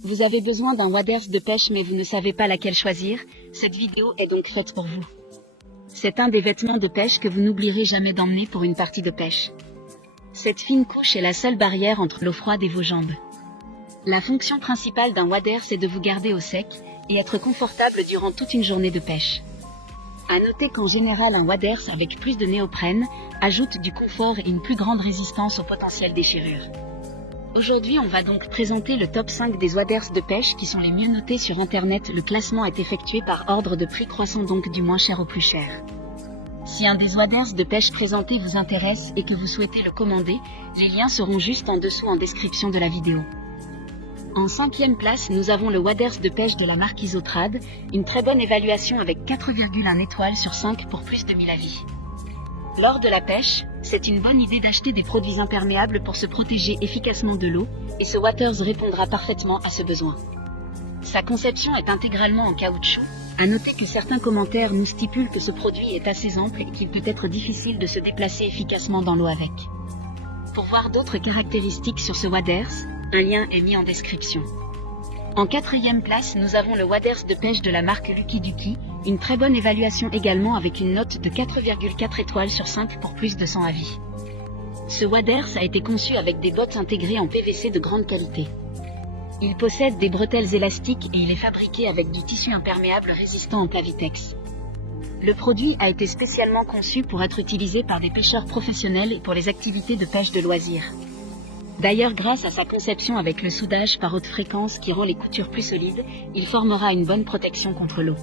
Vous avez besoin d'un waders de pêche mais vous ne savez pas laquelle choisir, cette vidéo est donc faite pour vous. C'est un des vêtements de pêche que vous n'oublierez jamais d'emmener pour une partie de pêche. Cette fine couche est la seule barrière entre l'eau froide et vos jambes. La fonction principale d'un waders est de vous garder au sec et être confortable durant toute une journée de pêche. À noter qu'en général un waders avec plus de néoprène ajoute du confort et une plus grande résistance aux potentielles déchirures. Aujourd'hui on va donc présenter le top 5 des waders de pêche qui sont les mieux notés sur internet. Le classement est effectué par ordre de prix croissant, donc du moins cher au plus cher. Si un des waders de pêche présentés vous intéresse et que vous souhaitez le commander, les liens seront juste en dessous en description de la vidéo. En 5e place, nous avons le waders de pêche de la marque Isotrad, une très bonne évaluation avec 4,1 étoiles sur 5 pour plus de 1000 avis. Lors de la pêche, c'est une bonne idée d'acheter des produits imperméables pour se protéger efficacement de l'eau, et ce waders répondra parfaitement à ce besoin. Sa conception est intégralement en caoutchouc. À noter que certains commentaires nous stipulent que ce produit est assez ample et qu'il peut être difficile de se déplacer efficacement dans l'eau avec. Pour voir d'autres caractéristiques sur ce waders, un lien est mis en description. En 4e place, nous avons le waders de pêche de la marque Lucky Ducky, une très bonne évaluation également avec une note de 4,4 étoiles sur 5 pour plus de 100 avis. Ce waders a été conçu avec des bottes intégrées en PVC de grande qualité. Il possède des bretelles élastiques et il est fabriqué avec du tissu imperméable résistant en Plavitex. Le produit a été spécialement conçu pour être utilisé par des pêcheurs professionnels et pour les activités de pêche de loisirs. D'ailleurs, grâce à sa conception avec le soudage par haute fréquence qui rend les coutures plus solides, il formera une bonne protection contre l'eau.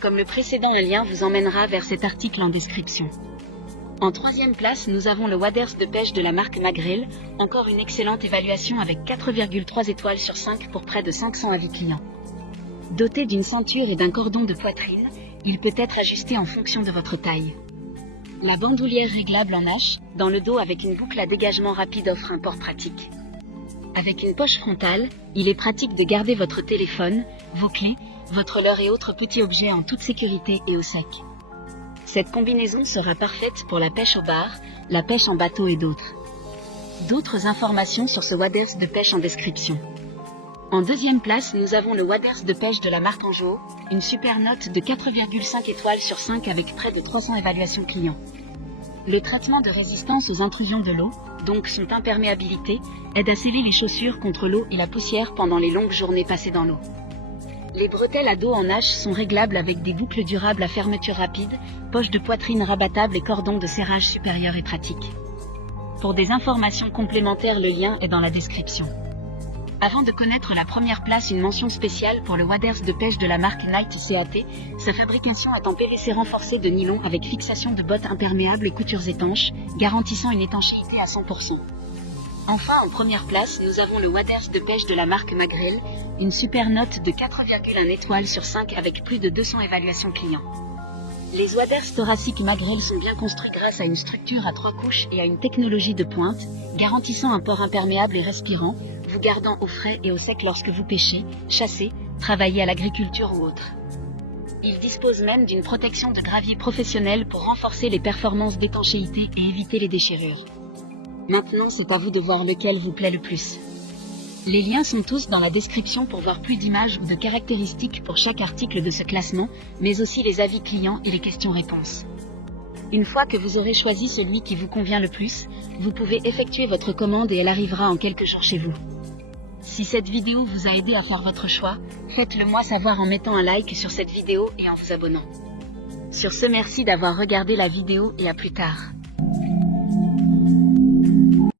Comme le précédent, un lien vous emmènera vers cet article en description. En 3e place, nous avons le waders de pêche de la marque Magrel, encore une excellente évaluation avec 4,3 étoiles sur 5 pour près de 500 avis clients. Doté d'une ceinture et d'un cordon de poitrine, il peut être ajusté en fonction de votre taille. La bandoulière réglable en H, dans le dos avec une boucle à dégagement rapide offre un port pratique. Avec une poche frontale, il est pratique de garder votre téléphone, vos clés, votre leurre et autres petits objets en toute sécurité et au sec. Cette combinaison sera parfaite pour la pêche au bar, la pêche en bateau et d'autres. D'autres informations sur ce waders de pêche en description. En 2e place, nous avons le waders de pêche de la marque Anjo, une super note de 4,5 étoiles sur 5 avec près de 300 évaluations clients. Le traitement de résistance aux intrusions de l'eau, donc son imperméabilité, aide à sceller les chaussures contre l'eau et la poussière pendant les longues journées passées dans l'eau. Les bretelles à dos en H sont réglables avec des boucles durables à fermeture rapide, poche de poitrine rabattable et cordon de serrage supérieur et pratique. Pour des informations complémentaires, le lien est dans la description. Avant de connaître la première place, une mention spéciale pour le waders de pêche de la marque Night CAT. Sa fabrication est en PVC renforcé de nylon avec fixation de bottes imperméables et coutures étanches, garantissant une étanchéité à 100%. Enfin, en première place, nous avons le waders de pêche de la marque Magrel, une super note de 4,1 étoiles sur 5 avec plus de 200 évaluations clients. Les waders thoraciques Magrel sont bien construits grâce à une structure à 3 couches et à une technologie de pointe, garantissant un port imperméable et respirant, vous gardant au frais et au sec lorsque vous pêchez, chassez, travaillez à l'agriculture ou autre. Il dispose même d'une protection de gravier professionnelle pour renforcer les performances d'étanchéité et éviter les déchirures. Maintenant, c'est à vous de voir lequel vous plaît le plus. Les liens sont tous dans la description pour voir plus d'images ou de caractéristiques pour chaque article de ce classement, mais aussi les avis clients et les questions-réponses. Une fois que vous aurez choisi celui qui vous convient le plus, vous pouvez effectuer votre commande et elle arrivera en quelques jours chez vous. Si cette vidéo vous a aidé à faire votre choix, faites-le moi savoir en mettant un like sur cette vidéo et en vous abonnant. Sur ce, merci d'avoir regardé la vidéo et à plus tard.